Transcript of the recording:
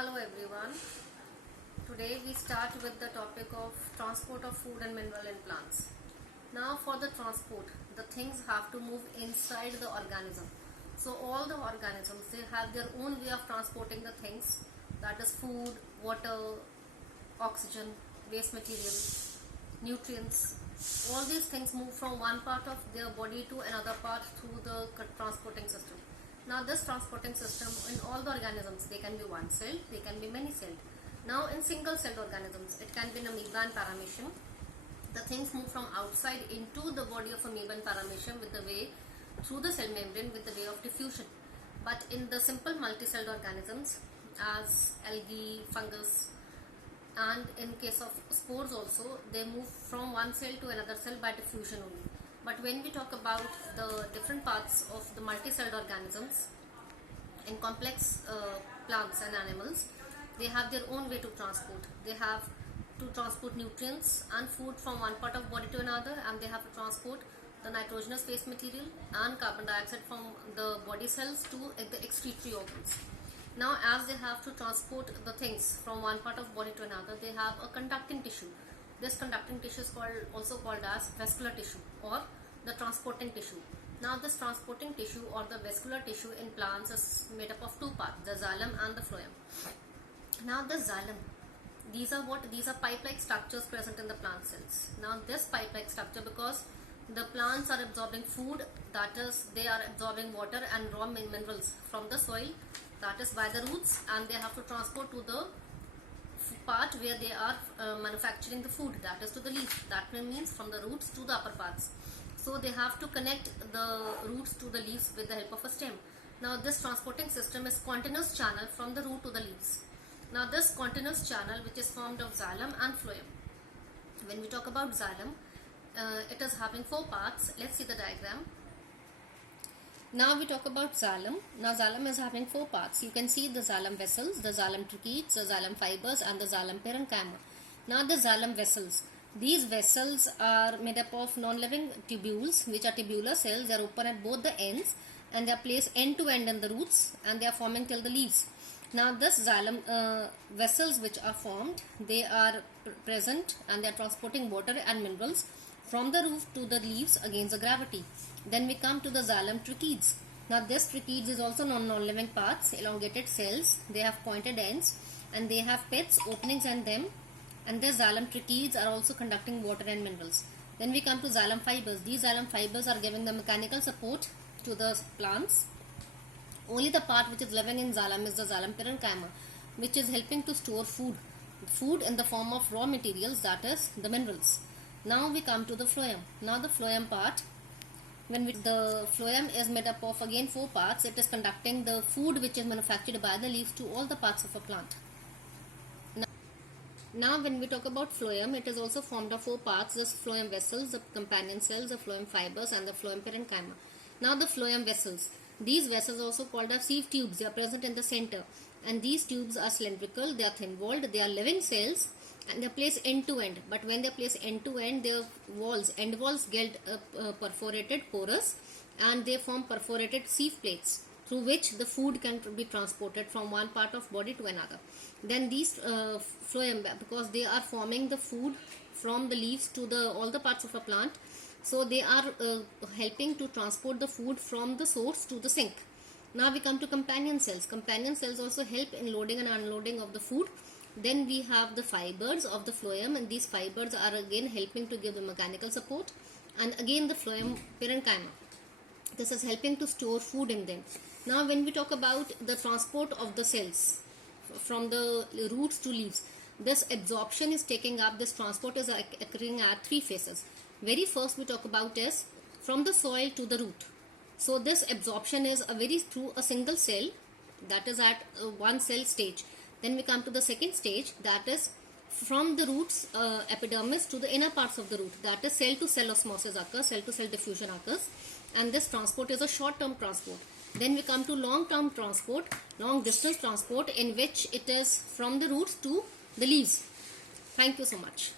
Hello everyone. Today we start with the topic of transport of food and mineral in plants. Now for the transport, the things have to move inside the organism. So all the organisms, they have their own way of transporting the things, that is food, water, oxygen, waste material, nutrients. All these things move from one part of their body to another part through the transporting system. Now this transporting system in all the organisms, they can be one-celled, they can be many-celled. Now in single-celled organisms, it can be an amoeba and paramecium. The things move from outside into the body of amoeba and paramecium with the way through the cell membrane with the way of diffusion. But in the simple multi-celled organisms as algae, fungus, and in case of spores also, they move from one cell to another cell by diffusion only. But when we talk about the different parts of the multi-celled organisms in complex plants and animals, they have their own way to transport. They have to transport nutrients and food from one part of body to another, and they have to transport the nitrogenous waste material and carbon dioxide from the body cells to the excretory organs. Now as they have to transport the things from one part of body to another, they have a conducting tissue. This conducting tissue is also called as vascular tissue or the transporting tissue. Now this transporting tissue or the vascular tissue in plants is made up of two parts, the xylem and the phloem. Now the xylem, these are pipe-like structures present in the plant cells. Now this pipe-like structure, because the plants are absorbing food, that is they are absorbing water and raw minerals from the soil, that is by the roots, and they have to transport to the part where they are manufacturing the food, that is to the leaves. That means from the roots to the upper parts. So they have to connect the roots to the leaves with the help of a stem. Now this transporting system is continuous channel from the root to the leaves. Now this continuous channel, which is formed of xylem and phloem. When we talk about xylem, it is having four parts. Let's see the diagram. Now we talk about xylem. Now xylem is having four parts. You can see the xylem vessels, the xylem tracheids, the xylem fibers, and the xylem parenchyma. Now the xylem vessels. These vessels are made up of non-living tubules, which are tubular cells. They are open at both the ends and they are placed end to end in the roots, and they are forming till the leaves. Now this xylem vessels which are formed, they are present and they are transporting water and minerals from the root to the leaves against the gravity. Then we come to the xylem tracheids. Now this tracheids is also non-living parts, elongated cells. They have pointed ends and they have pits, openings in them, and the xylem tracheids are also conducting water and minerals. Then we come to xylem fibers. These xylem fibers are giving the mechanical support to the plants. Only the part which is living in xylem is the xylem parenchyma, which is helping to store food in the form of raw materials, that is the minerals. Now we come to the phloem. Now the phloem part, the phloem is made up of again four parts. It is conducting the food which is manufactured by the leaves to all the parts of a plant. Now when we talk about phloem, it is also formed of four parts: the phloem vessels, the companion cells, the phloem fibers, and the phloem parenchyma. Now the phloem vessels. These vessels are also called as sieve tubes. They are present in the center, and these tubes are cylindrical, they are thin-walled, they are living cells, and they are placed end to end. But when they are placed end to end, their end walls get perforated, porous, and they form perforated sieve plates through which the food can be transported from one part of body to another. Then these phloem, because they are forming the food from the leaves to all the parts of a plant, so they are helping to transport the food from the source to the sink. Now we come to companion cells. Companion cells also help in loading and unloading of the food. Then we have the fibers of the phloem, and these fibers are again helping to give the mechanical support. And again the phloem parenchyma. This is helping to store food in them. Now when we talk about the transport of the cells from the roots to leaves, this absorption is taking up, this transport is occurring at three phases. Very first we talk about is from the soil to the root. So this absorption is through a single cell, that is at one cell stage. Then we come to the second stage, that is from the roots epidermis to the inner parts of the root, that is cell to cell osmosis occurs, cell to cell diffusion occurs, and this transport is a short-term transport. Then we come to long-term transport, long distance transport, in which it is from the roots to the leaves. Thank you so much.